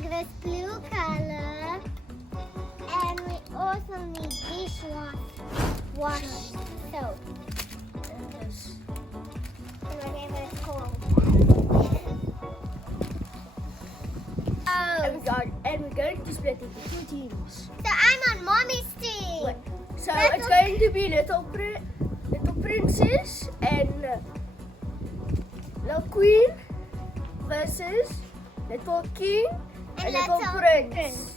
like this blue color. And we also need dishwash soap. Whatever it's called. And we're going to split it into two teams. So I'm on Mommy's team. So it's going to be Little Princess and Little Queen versus Little King and Little Prince.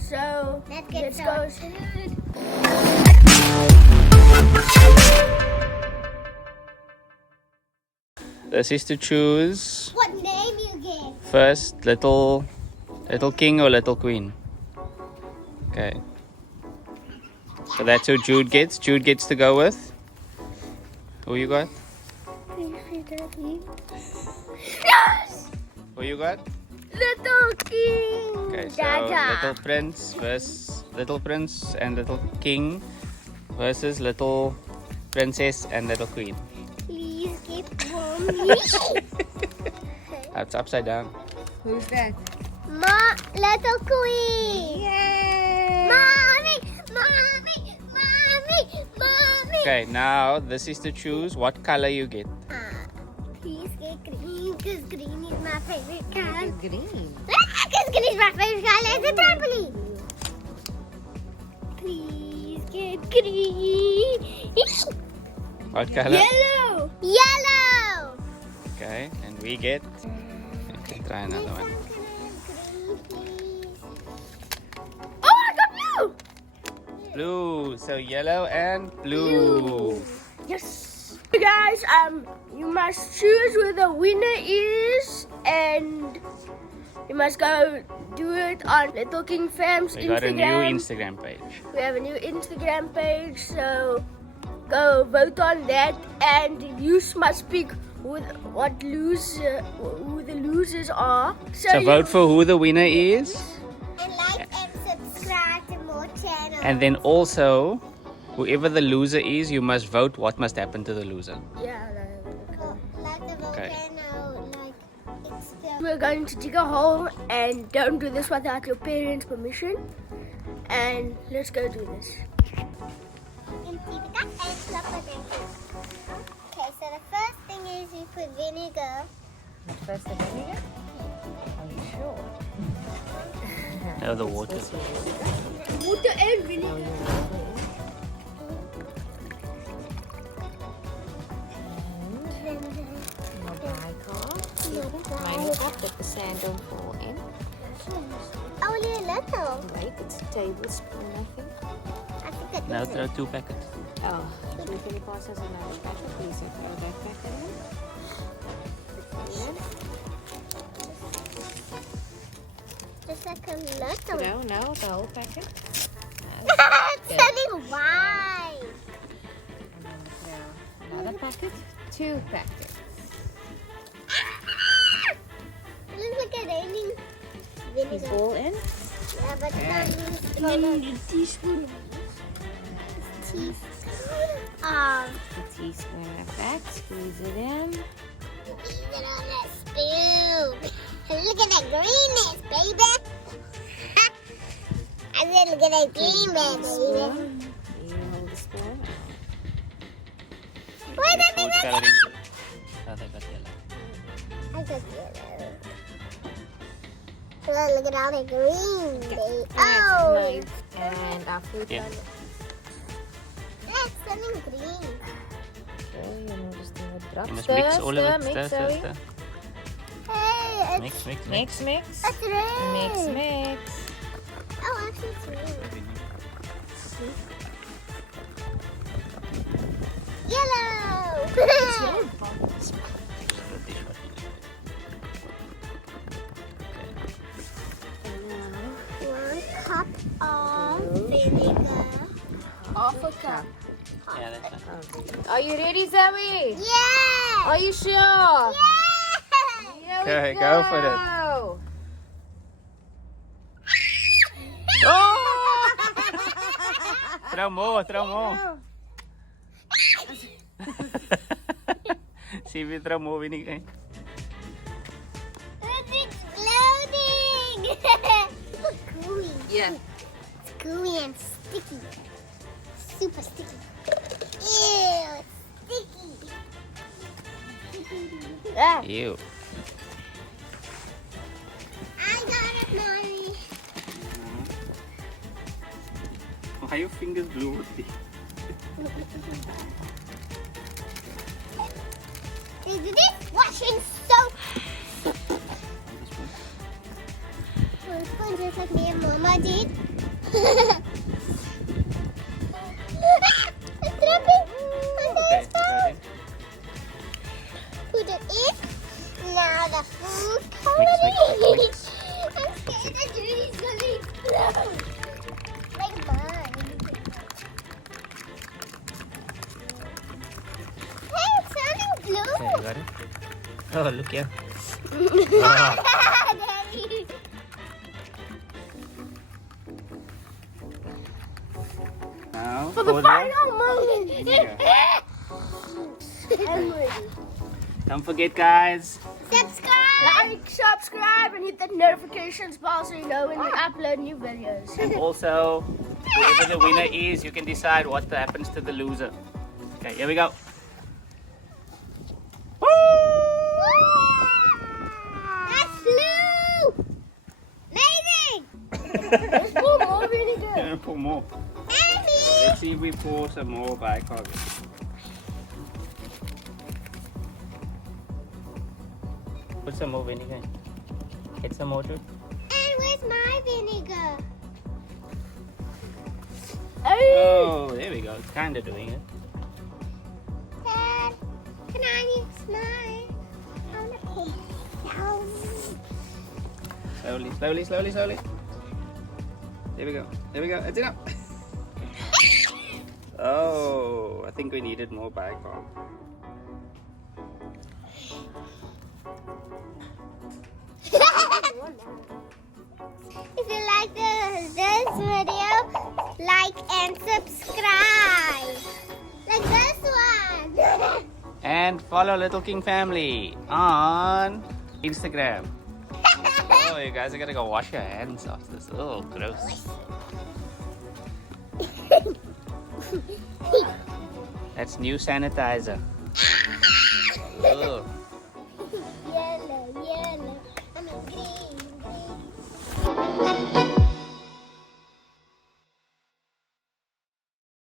So let's go. This is to choose What name you give? first Little King or Little Queen. Okay. So that's who Jude gets. Jude gets to go with. Who you got? Yes! Who you got? Little King. Okay, so Little Prince versus Little Prince and Little King versus Little Princess and Little Queen. Please give Mommy. That's upside down. Who's that? Little Queen. Yay! Mommy. Okay, now this is to choose what color you get. Please get green, because green is my favorite color. Green. Because green is my favorite color as a trampoline. Please get green. What color? Yellow. Yellow. Okay, and we get. Okay, try another one. Oh, I got blue. Blue. So yellow and blue. Yes. Hey guys, you must choose who the winner is, and you must go do it on Little King Fam's We Instagram. got a new Instagram page. We have a new Instagram page, so go vote on that, and you must pick who the losers are. So vote for who the winner is, And like and subscribe to more channels. and then also whoever the loser is, you must vote what must happen to the loser. Yeah. Like the Okay. volcano, like explode. We're going to dig a hole, and don't do this without your parents' permission. And let's go do this. Empty the cup and plug it in. Okay, so the first thing is you put vinegar. First the vinegar? Are you sure? No, the water. Water and vinegar. Mine up that the sand don't fall in. Only a little. Right, it's a tablespoon, I think. I think that Now is throw it. 2 packets. Oh, do you think it passes another packet? Please throw that packet in. Just like a little. No, the whole packet. It's turning white. And then throw another packet. 2 packets. It looks like a raining It's vinegar. all in. Yeah, but And then you need a teaspoon. teaspoon. The teaspoon of that. Squeeze it in. Use it on a spoon. Look at that greenness, baby. I said, look at that green, baby. Spoon. You hold the spoon. Wait, I Which think food that's coloring? Oh, they got yellow. I got yellow. Look at all the green, baby. Oh, Nice. And our food Yeah. color. that's something green. Okay, you know, just do a drop. You must Stir, mix all of stir, it. mix, Stir, sorry. stir. Hey, it's, Mix. Mix, mix. it's red. Mix. Oh, actually, it's red. Yellow. One cup of vinegar. Half a cup. Yeah, that's fine. Are you ready, Zoe? Yeah. Are you sure? Yeah. Here we Okay, go for it. go. Oh! Throw more. See if you throw more vinegar. It's exploding. Yeah. It's gooey and sticky. Super sticky. Ew, it's sticky. Ah. Ew. I got it, Mommy. Why are your fingers blue? Is this washing soap? Well, it's fun just like me and Mama did. It's dripping onto his phone. Put it in. Now the food coloring. Mix. I'm scared that Judy's gonna explode. Like mine. Hey, it's turning blue. Okay, you got it? Oh, look here. Daddy. Now, For the pour final moment. Yeah. I'm ready. Don't forget, guys. Subscribe. Like, subscribe, and hit the notifications bell so you know when we upload new videos. Also, whoever the winner is, you can decide what happens to the loser. Okay, here we go. That's blue. Amazing. Let's pour more vinegar. Pour more. Annie. Let's see if we pour some more bicarbonate. Put some more vinegar. Get some more too. And where's my vinegar? Hey. Oh, there we go. It's kind of doing it. Dad, can I use mine? I want to pull down. Slowly, slowly, slowly, slowly. There we go. There we go. That's enough. Oh, I think we needed more bicarb. If you like this video, like and subscribe. Like this one. And follow LittleKing family on Instagram. Oh, you guys are gonna go wash your hands after this. Oh, gross. That's new sanitizer. Oh. Yellow, yellow. I mean green, green.